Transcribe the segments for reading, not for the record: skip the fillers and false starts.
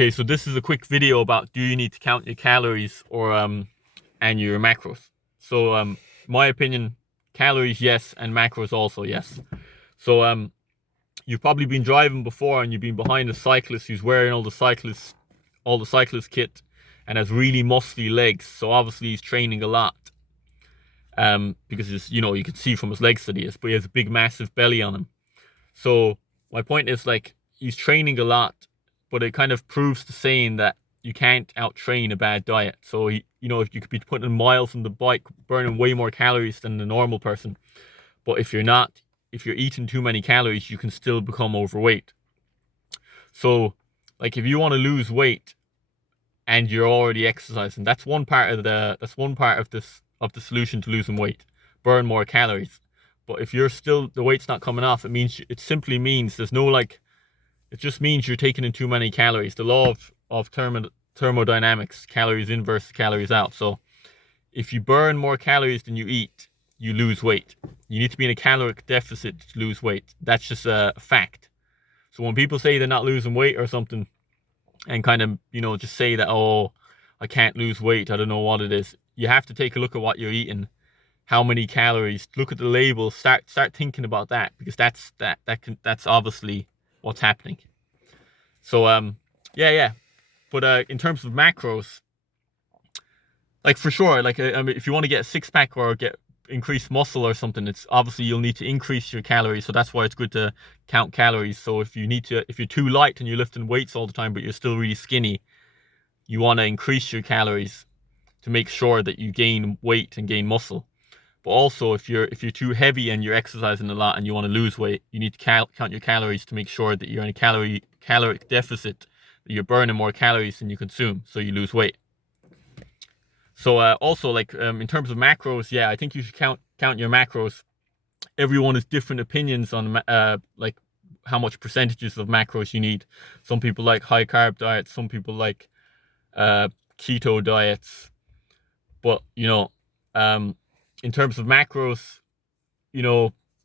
Okay, so this is a quick video about do you need to count your calories or and your macros. So my opinion, calories yes, and macros also yes. So you've probably been driving before and you've been behind a cyclist who's wearing all the cyclist kit and has really muscly legs. So obviously he's training a lot. Because it's, you can see from his legs that he is, but he has a big massive belly on him. So my point is, like, he's training a lot, but it kind of proves the saying that you can't out-train a bad diet. So if you could be putting miles on the bike, burning way more calories than the normal person, but if you're eating too many calories, you can still become overweight. So, like, if you want to lose weight and you're already exercising, that's one part of the solution to losing weight. Burn more calories. But if the weight's not coming off, it simply means there's no, like, it just means you're taking in too many calories. The law of thermodynamics, calories in versus calories out. So if you burn more calories than you eat, you lose weight. You need to be in a caloric deficit to lose weight. That's just a fact. So when people say they're not losing weight or something, and kind of, just say that, oh, I can't lose weight, I don't know what it is, you have to take a look at what you're eating, how many calories, look at the label, start thinking about that, because that's obviously what's happening. So yeah. But in terms of macros, like, for sure, like, if you want to get a six-pack or get increased muscle or something, it's obviously you'll need to increase your calories. So that's why it's good to count calories. So if you're too light and you're lifting weights all the time, but you're still really skinny, you want to increase your calories to make sure that you gain weight and gain muscle. But also, if you're too heavy and you're exercising a lot and you want to lose weight, you need to count your calories to make sure that you're in a caloric deficit, that you're burning more calories than you consume, so you lose weight. So also, like, in terms of macros, yeah, I think you should count your macros. Everyone has different opinions on like how much percentages of macros you need. Some people like high carb diets, some people like keto diets. But in terms of macros,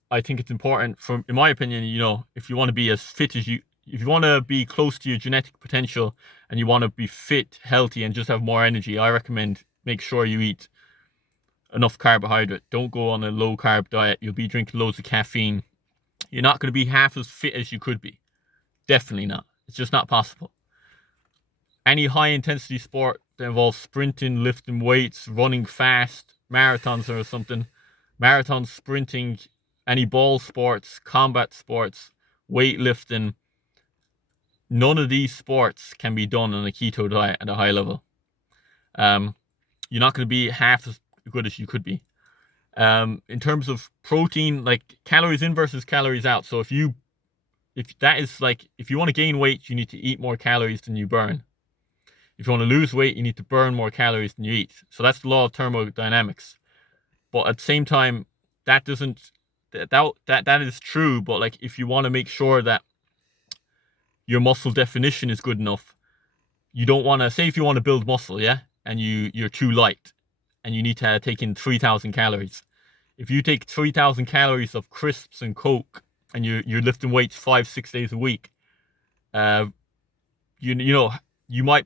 I think it's important, in my opinion, if you want to be as fit as if you want to be close to your genetic potential and you want to be fit, healthy, and just have more energy, I recommend make sure you eat enough carbohydrate. Don't go on a low carb diet. You'll be drinking loads of caffeine. You're not going to be half as fit as you could be. Definitely not. It's just not possible. Any high intensity sport that involves sprinting, lifting weights, running fast, marathons or something, marathon sprinting, any ball sports, combat sports, weightlifting, none of these sports can be done on a keto diet at a high level. You're not going to be half as good as you could be. In terms of protein, like, calories in versus calories out. So if you want to gain weight, you need to eat more calories than you burn. If you want to lose weight, you need to burn more calories than you eat. So that's the law of thermodynamics. But at the same time, that is true. But, like, if you want to make sure that your muscle definition is good enough, you don't want to, say if you want to build muscle, yeah, and you're too light and you need to take in 3,000 calories. If you take 3,000 calories of crisps and Coke and you're lifting weights 5-6 days a week, you might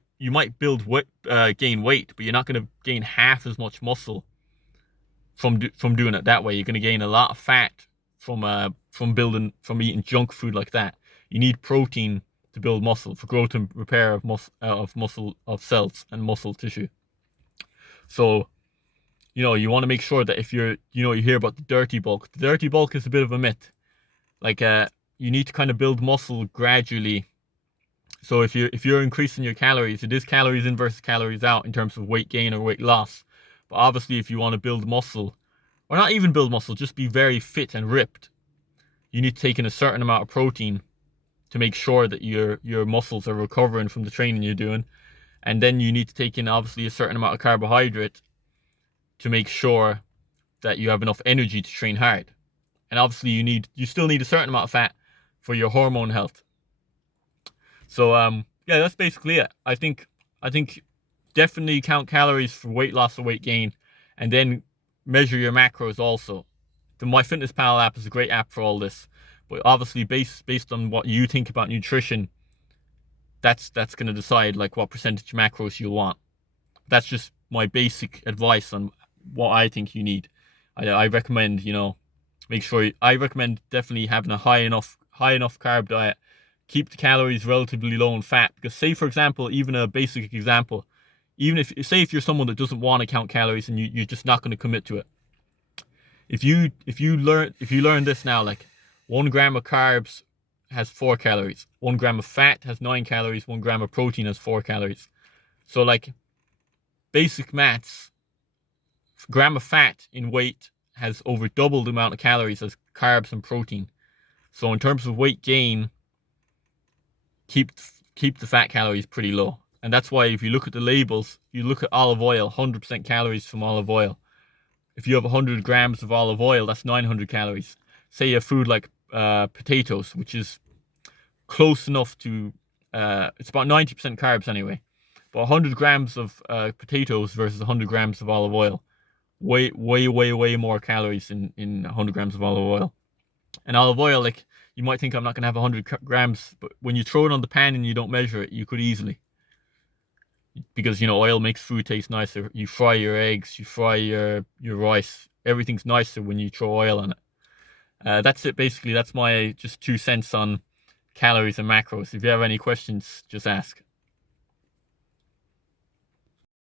gain weight, but you're not going to gain half as much muscle from doing it that way. You're going to gain a lot of fat from eating junk food like that. You need protein to build muscle, for growth and repair of cells and muscle tissue. So, you want to make sure that if you hear about the dirty bulk. The dirty bulk is a bit of a myth. Like, you need to kind of build muscle gradually. So if you're increasing your calories, it is calories in versus calories out in terms of weight gain or weight loss. But obviously, if you want to build muscle, or not even build muscle, just be very fit and ripped, you need to take in a certain amount of protein to make sure that your muscles are recovering from the training you're doing. And then you need to take in, obviously, a certain amount of carbohydrate to make sure that you have enough energy to train hard. And obviously you still need a certain amount of fat for your hormone health. So yeah, that's basically it. I think definitely count calories for weight loss or weight gain, and then measure your macros also. The MyFitnessPal app is a great app for all this. But obviously, based on what you think about nutrition, that's going to decide like what percentage macros you'll want. That's just my basic advice on what I think you need. I recommend, make sure I recommend definitely having a high enough carb diet. Keep the calories relatively low in fat, because say for example, even a basic example, even if you're someone that doesn't want to count calories and you're just not going to commit to it. If you learn this now, like 1 gram of carbs has 4 calories, 1 gram of fat has 9 calories, 1 gram of protein has 4 calories. So like basic maths, gram of fat in weight has over double the amount of calories as carbs and protein. So in terms of weight gain, keep keep the fat calories pretty low. And that's why if you look at the labels, you look at olive oil, 100% calories from olive oil. If you have 100 grams of olive oil, that's 900 calories. Say a food like potatoes, which is close enough to, it's about 90% carbs anyway. But 100 grams of potatoes versus 100 grams of olive oil, way, way, way, way more calories in 100 grams of olive oil. And olive oil, like, you might think I'm not going to have 100 grams, but when you throw it on the pan and you don't measure it, you could easily. Because, oil makes food taste nicer. You fry your eggs, you fry your rice. Everything's nicer when you throw oil on it. That's it, basically. That's my just 2 cents on calories and macros. If you have any questions, just ask.